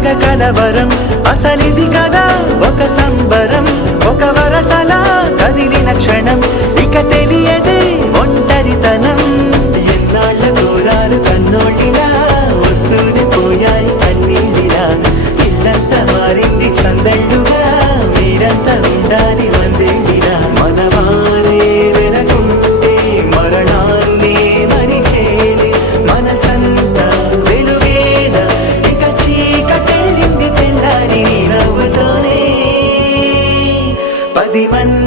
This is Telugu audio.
తెగ కలవరం అసలిది కదా ఒక సంబరం ఒక వరసలా కదిలిన క్షణం ఇక తెలియదే ఒంటరితనం ఎన్నాళ్ళ దూరాలు కన్నోళ్ళిలా వస్తూనే పోయాయి కన్నీళ్ళిలా ఇల్లంతా మారింది సందళ్ళుగా మీరంతా ఉండాలి వందేళ్ళిలా మనవారే వెనకుంటే మరణాన్నే మరిచేలే మనసంతా వెలుగేన ఇక చీకటెళ్ళింది తెల్లారి నీ నవ్వుతోనే 10 మంది